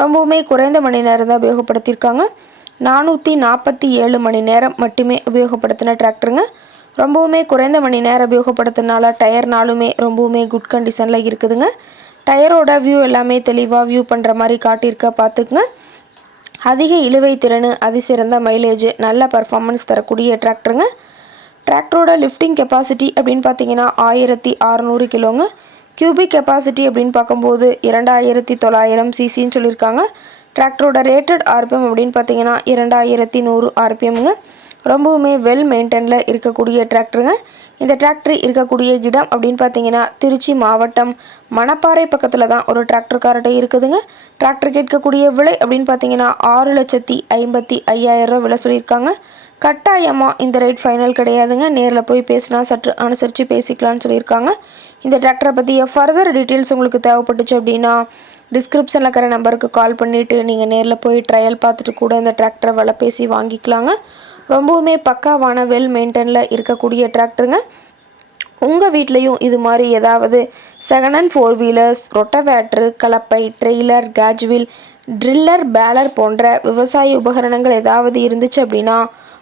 ரொம்பவுமே குறைந்த மணி நேரம் தான் உபயோகப்படுத்தியிருக்காங்க. நானூற்றி நாற்பத்தி ஏழு மணி நேரம் மட்டுமே உபயோகப்படுத்தின டிராக்டருங்க. ரொம்பவுமே குறைந்த மணி நேரம் உபயோகப்படுத்தினால டயர்னாலுமே ரொம்பவுமே குட் கண்டிஷனில் இருக்குதுங்க. டயரோட வியூ எல்லாமே தெளிவாக வியூ பண்ணுற மாதிரி காட்டியிருக்க பார்த்துக்குங்க. அதிக இழுவை திறன் அதிசிறந்த மைலேஜ் நல்ல பர்ஃபார்மன்ஸ் தரக்கூடிய டிராக்டருங்க. டிராக்டரோட லிஃப்டிங் கெப்பாசிட்டி அப்படின்னு பார்த்தீங்கன்னா ஆயிரத்தி அறநூறு கிலோங்க. கியூபிக் கெப்பாசிட்டி அப்படின்னு பார்க்கும்போது இரண்டாயிரத்தி தொள்ளாயிரம் சிசின்னு சொல்லியிருக்காங்க. டிராக்டரோட ரேட்டட் ஆர்பிஎம் அப்படின்னு பார்த்தீங்கன்னா இரண்டாயிரத்தி நூறு ஆர்பிஎம்ங்க ரொம்பவுமே வெல் மெயின்டைனில் இருக்கக்கூடிய டிராக்டருங்க இந்த டிராக்டர் இருக்கக்கூடிய இடம் அப்படின்னு பார்த்தீங்கன்னா திருச்சி மாவட்டம் மணப்பாறை பக்கத்தில் தான் ஒரு டிராக்டர்கார்ட்டை இருக்குதுங்க. டிராக்டர் கேட்கக்கூடிய விலை அப்படின்னு பார்த்தீங்கன்னா ஆறு லட்சத்தி ஐம்பத்தி ஐயாயிரம் விலை சொல்லியிருக்காங்க. கட்டாயமாக இந்த ரேட் ஃபைனல் கிடையாதுங்க. நேரில் போய் பேசினா சற்று அனுசரித்து பேசிக்கலான்னு சொல்லியிருக்காங்க. இந்த டிராக்டரை பற்றிய ஃபர்தர் டீட்டெயில்ஸ் உங்களுக்கு தேவைப்பட்டுச்சு அப்படின்னா டிஸ்கிரிப்ஷனில் இருக்கிற நம்பருக்கு கால் பண்ணிவிட்டு நீங்கள் நேரில் போய் ட்ரையல் பார்த்துட்டு கூட இந்த டிராக்டரை வில பேசி வாங்கிக்கலாங்க. ரொம்பவுமே பக்காவான வெல் மெயின்டெனில் இருக்கக்கூடிய டிராக்டருங்க உங்கள் வீட்லேயும் இது மாதிரி ஏதாவது second hand four wheelers rotavator கலப்பை trailer cage wheel driller baler விவசாய உபகரணங்கள் ஏதாவது இருந்துச்சு அப்படின்னா